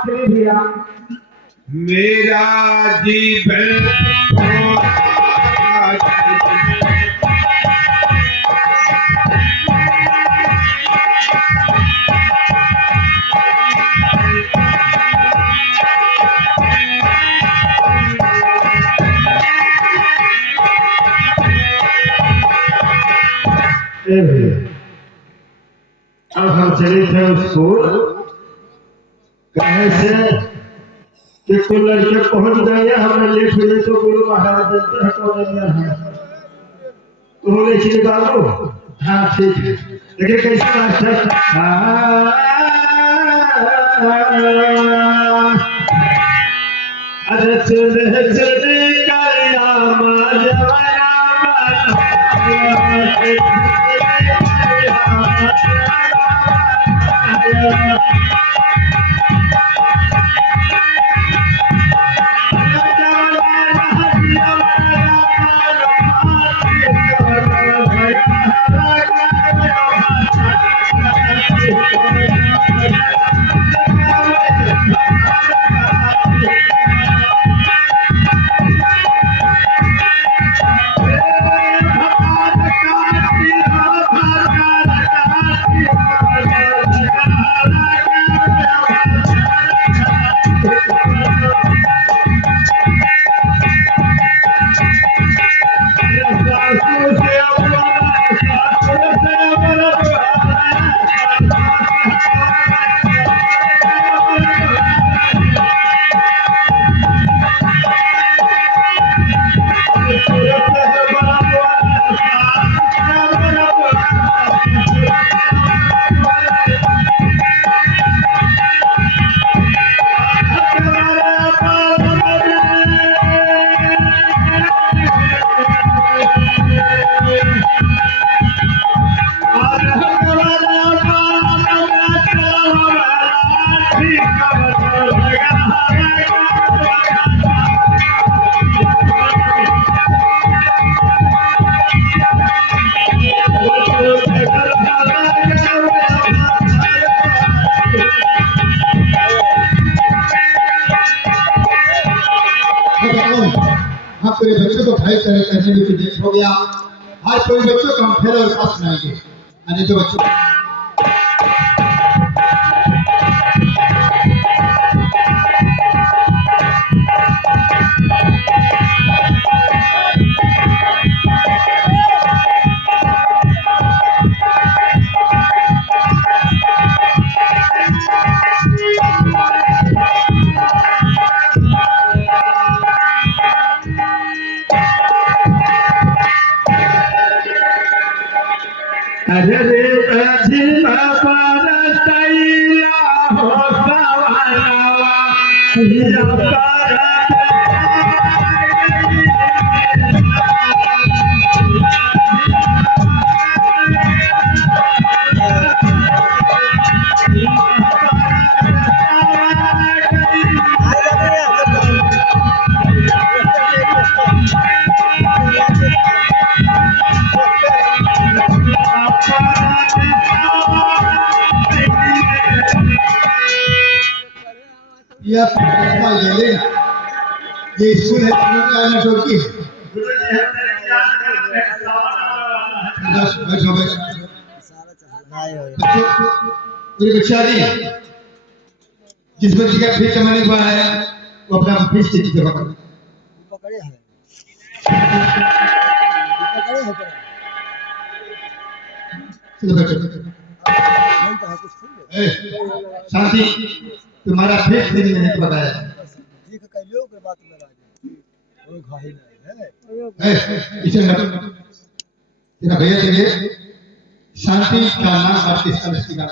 आखिरी भैया मेरा जीवन अब हम चले थे स्कूल कहे से कि कुछ लड़के पहुंच गए हमने लेट हो गए तो गुरु महाराज देते हैं कौन है तो बोले चीज डालो हाँ ठीक है देखिए कैसे मास्टर अरे चले चले करिया हाँ पूरे बच्चों को भाई तरह करने में देख हो गया आज पूरे बच्चों को हम फेल और पास सुनाएंगे यानी तो बच्चों अरे रे पर सैया हो सवानवा ये स्कूल है ना टोकी बैठो मेरे बच्चा नहीं जिस बच्चे का फीस जमा नहीं हुआ है वो अपना फीस जमा कर चलो बैठो शांति तुम्हारा फीस देने में नहीं बताया तेरा भैया देंगे शांति का नाम आपके समस्ती का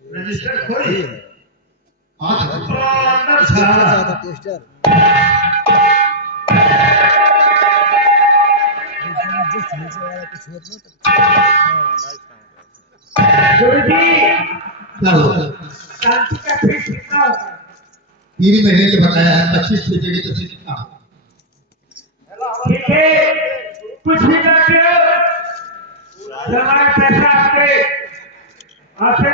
रजिस्टर खोली हाँ टेस्टर क्या हुआ शांति का फीस कितना होता है 3 महीने के बताया है 25 की जगह तो कितना ठीक है कुछ भी करके हमारा पैसा आपके आते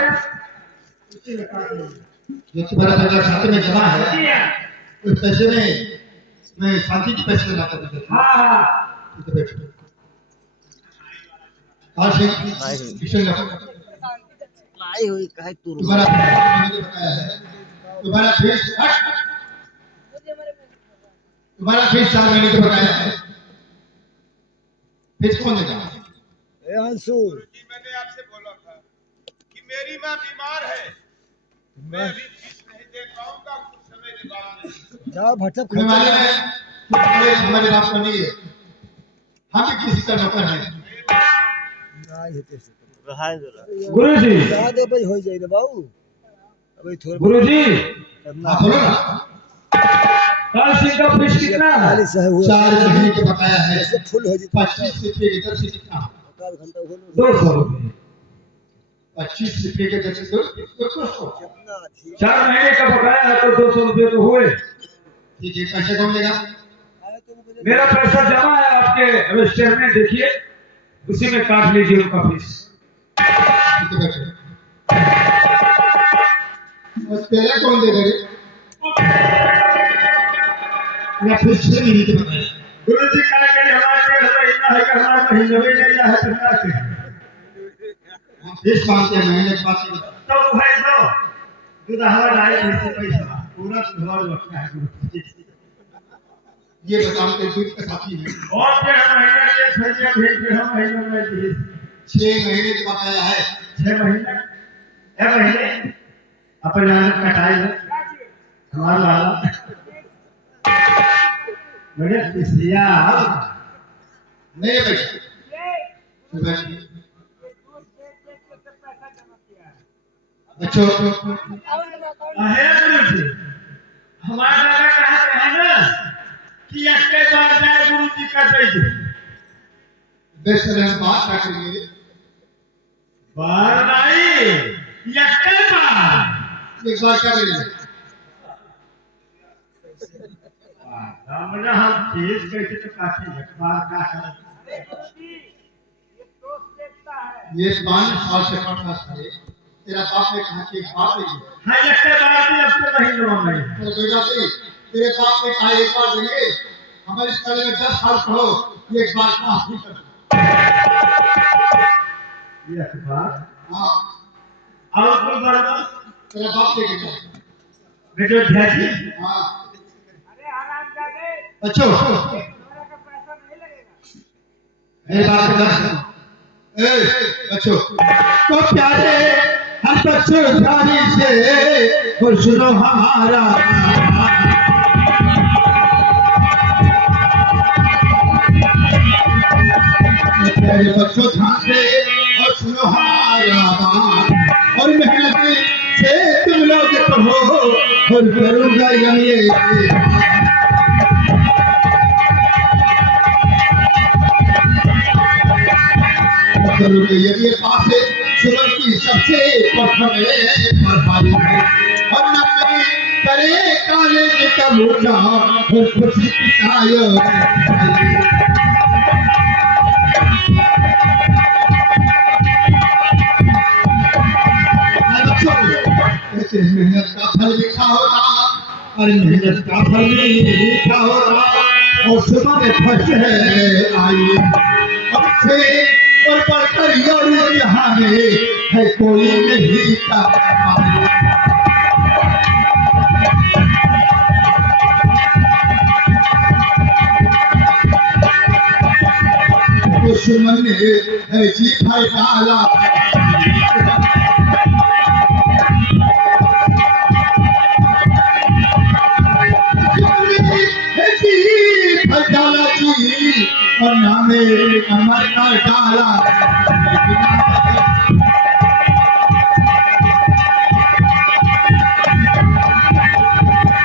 जो तुम्हारा पैसा खाते में जमा है उस पैसे में मैं शांति की पैसे जमा कर देता हूँ। हाँ ठीक है बैठो। आज से किशन रखो। आई हुई कहे तू तुम्हारा मैंने बताया है तुम्हारा फीस तुम्हारा फीस 4 महीने का बताया है। फीस कौन देगा? ए अंशु जी मैंने आपसे बोला था कि मेरी माँ बीमार है, मैं अभी फीस नहीं दे पाऊंगा, कुछ समय के बाद। जा भटक तुम्हें मालूम है कि तुम्हारे हमारे बाप का नहीं है, हम भी किसी का नौकर हैं। नहीं होते से रहा जरा गुरुजी जा दे भाई हो जाए रे बाबू अबे थोड़ा गुरुजी करना हाँ बोलो ना। कल सिंह का फीस कितना है? 40 है हुआ 4 महीने का बकाया है। ऐसे फुल हो जाता 25 रुपये की दर से कितना? 4 घंटा हो 200 रुपये 25 रुपये के दर से 200। कितना ठीक 4 महीने का बकाया है तो 200 रुपये तो हुए। ठीक है पैसे कौन देगा? आए तो मुझे मेरा पैसा जमा है आपके रजिस्टर में, देखिए उसी में काट लीजिए उनका फीस। ठीक है बैठो। और तेरा कौन देगा रे? मैं फिर 6 महीने के बकाया। गुरुजी का के हमारे महीना है कि हमारा महीने में नहीं है सरकार से हम फीस मांगते हैं महीने के बाद। तो भाई दो दूध हवा लाए से पैसा पूरा सुधार रखना है गुरुजी। ये बताते दूध का साथी है। और के महीने के छह भेज के हम महीने में दी 6 महीने का बकाया है। 6 महीने ए महीने अपन नाम कटाई है हमारा वाला बड़े पिसिया नहीं बैठो। बच्चों आहे गुरुजी हमारा दादा कहते हैं ना कि अक्के बार जाए गुरुजी का दे बेशर हम बात क्या करेंगे? बार नहीं अक्के बार एक बार क्या करेंगे? हमने हम चीज कैसे तो काफी बार का है ये 5 साल से पढ़ता है। तेरा बाप ने कहा कि एक बार देंगे। हाँ अक्के बार भी अपने महीनों में तो बेटा तेरे बाप ने कहा एक बार देंगे। हमारे इस कॉलेज में 10 साल पढ़ो, ये एक बार माफ नहीं कर। ये बार हाँ और कोई बार तेरा बाप देखे क्या? बेटो ध्यान हाँ बच्चों मेरी बात को ध्यान सुनो। बच्चों तो प्यारे हम बच्चों ध्यान से और सुनो हमारा। प्यारे बच्चों ध्यान से और सुनो हमारा बात और मेहनत से तुम लोग पढ़ो और करूँगा ये ये पास सुबह की सबसे प्रथम पढ़ाई है और न करे कॉलेज का मोटा और खुशी पितायो। मेहनत का फल मीठा होगा और मेहनत का फल मीठा होगा और सुबह में फर्स्ट है आई और पढ़कर और यहाँ है कोई नहीं का। दुश्मन ने है जी भाई डाला जी और नामे अमर का डाला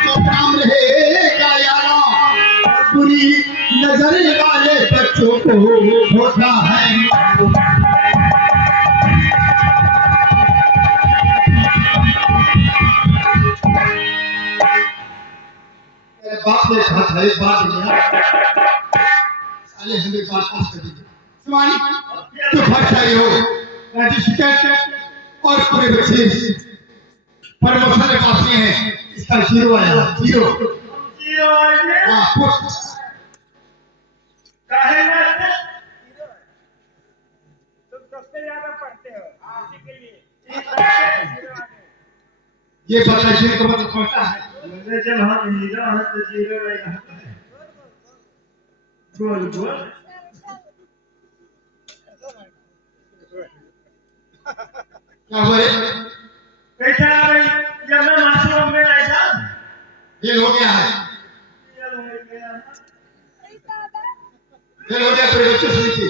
तो काम रहेगा यारा बुरी नजर वाले बच्चों को होता है। बाप ने कहा था एक बात साले हमें बात पास कर दीजिए। तुम्हारी तो फट चाहिए हो रजिस्टर और पूरे बच्चे प्रमोशन के पास में है, इसका 0 आया, 0। जीरो आए हाँ, पूछ। काहे ना तुम सबसे ज्यादा पढ़ते हो इसी के लिए ये पता है 0 का मतलब पड़ता है। मुझे जब हम हीरो हैं तो जीरो रहेगा बोल बोल क्या हुआ रे? कैसा है भाई जब मैं मासूम में ऐसा फेल हो गया है, फेल हो गया, फिर बच्चे सुनी थी।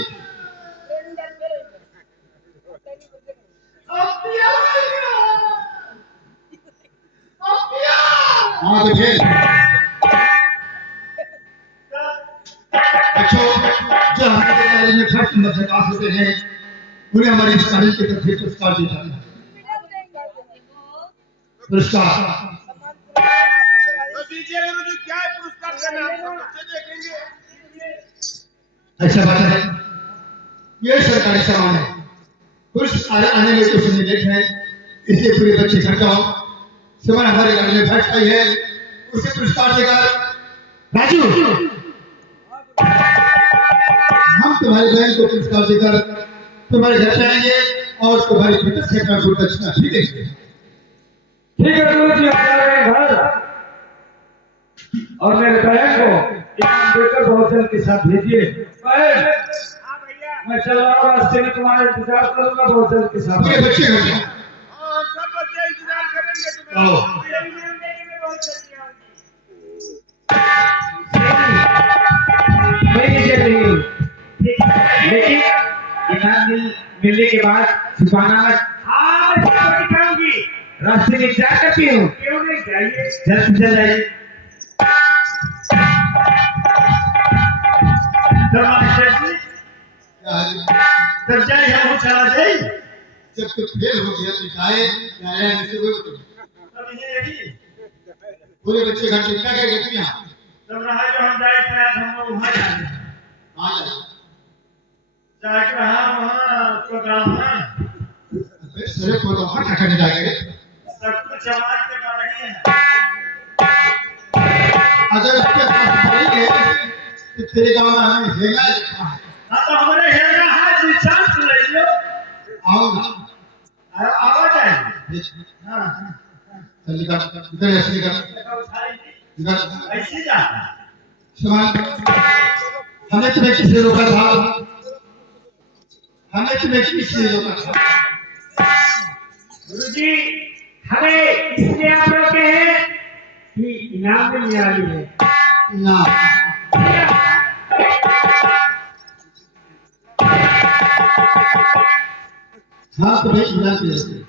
हाँ तो फेल। बच्चों, जो हमारे कॉलेज में फर्स्ट नंबर से पास होते हैं उन्हें हमारी इस कॉलेज की तरफ से पुरस्कार दिया जाता है। पुरस्कार तो दीजिए गुरुजी, क्या है पुरस्कार देना, हम सब बच्चे देखेंगे। ऐसा बात है, ये सरकारी सामान है, पुरस्कार आने में कुछ नहीं लेट है, इसलिए पूरे बच्चे घर जाओ। सुमन हमारे घर में फर्स्ट आई है, उसे पुरस्कार देकर राजू हम तुम्हारे बहन को पुरस्कार देकर तुम्हारे घर जाएंगे और तुम्हारी पिता से अपना गुरुदक्षिणा भी देंगे। ठीक है गुरुजी आप जा रहे हैं घर और मेरे बहन को इनाम देकर भोजन के साथ भेजिए। बहन हाँ भैया, मैं चल रहा हूँ, रास्ते में तुम्हारा इंतजार करूंगा भोजन के साथ। पूरे बच्चे घर जाओ। हाँ हम सब बच्चे इंतजार करेंगे आओ। तुम्हें। यही नाम देने में बहुत जल्दी आओगी। नहीं लेकिन इनाम मिलने के बाद छुपाना मत। हाँ मैं सबको दिखाऊंगी। रास्ते में क्या करती हूँ? क्यों नहीं जाइए? जल्द से जल्द आइए। क्या है? तब जाए हम चला जाए। जब तक फेल हो गया तो जाए न्यायालय से बोलो। तब ये रही। पूरे बच्चे घर से क्या क्या कहते हैं? तब रहा जो हम जाए थे हम लोग वहाँ जाए। हाँ जाए। जाए के वहाँ प्रोग्राम है। सरे को तो हट करने जाएंगे। सब कुछ समाज के कारण ही है। अगर उसके पास पड़ी है तो तेरे गांव में हमें हेगा लिखा है। हाँ तो हमारे हेगा है जो चांस ले लो। आओ ना। आवाज आएगी। हाँ चल इधर ऐसे निकल। ऐसी जा। समान हमें तुम्हें किसने रोका था? हमें तुम्हें किसने रोका था? गुरुजी हमें इसलिए आप रोके हैं कि इनाम मिलने वाली है। ना हाँ तुम्हें इनाम मिलेगा।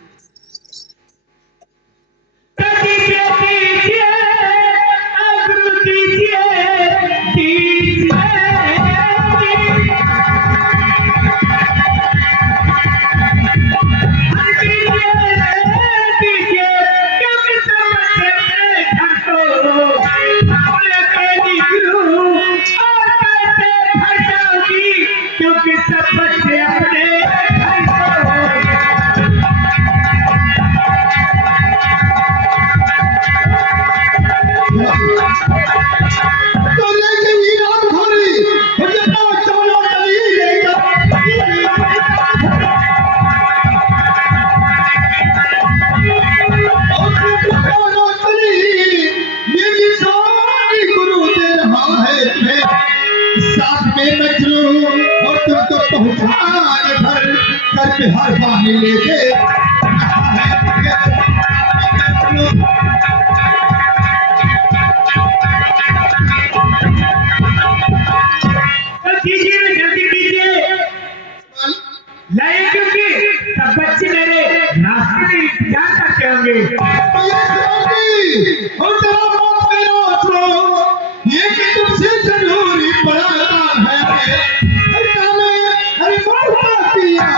क्योंकि सब बच्चे अपने तो लेके इनाम भरी भैया चलो चली ये भी सारी गुरु दे रहा है तुम्हें साथ में मैं चलूं और तुमको पहुंचाने घर कर पे हर पानी लेके कीजिए जल्दी कीजिए लाइए क्योंकि सब बच्चे मेरे रास्ते में इंतजार करते होंगे। ये कि तुमसे जरूरी पड़ता है हर काम में हर बात किया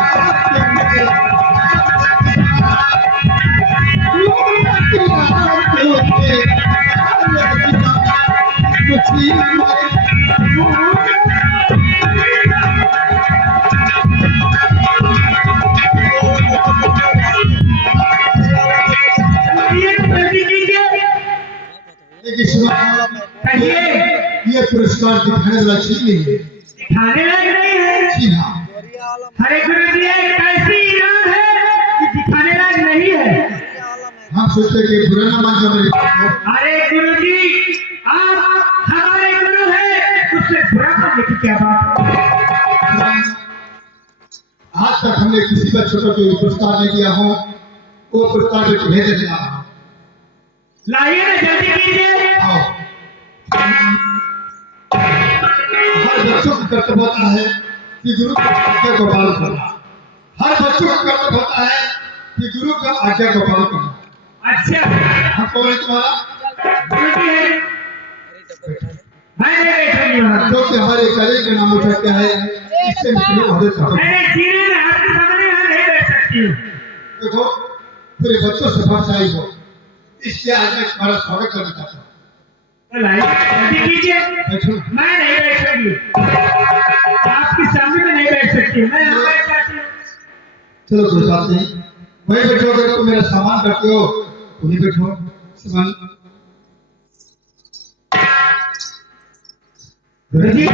इस बार कहिए ये पुरस्कार दिखाने वाला चीज नहीं है। दिखाने लायक नहीं है। जी हाँ, अरे गुरु जी एक ऐसी इनाम है कि दिखाने लायक नहीं है। हम सोचते कि बुरा ना मान जाओ मेरे बात को। अरे गुरु जी आप हमारे गुरु हैं, उससे बुरा करने की क्या बात है? आज तक हमने किसी बच्चे को कोई पुरस्कार नहीं दिया हो, वो पुरस्कार में भेज देना। लाइए ना, जल्दी कीजिए। आओ। हर बच्चों का कर्तव्य होता है कि गुरु की आज्ञा को पालन करना। हर बच्चों का कर्तव्य होता है कि गुरु का आज्ञा को पालन करना। अच्छा हम कौन है तुम्हारा? गुरु जी है, मैं नहीं बैठूंगी वहाँ। जो कि हमारे कले के नाम उठा क्या है, इससे मुझे मदद करो। मैंने सीने में हाथ के सामने यहाँ नहीं बैठ सकती हूँ। देखो, पूरे बच्चों से भरसाई हो, इसलिए आज मैं तुम्हारा स्वागत करना चाहता हूँ। तो लाइए जल्दी कीजिए। बैठो। मैं नहीं बैठ सकती, आपके सामने में नहीं बैठ सकती, मैं यहाँ बैठ जाती हूँ। चलो कोई बात नहीं, वही बैठो। अगर तुम मेरा सामान करते हो वही बैठो। सामान गुरु जी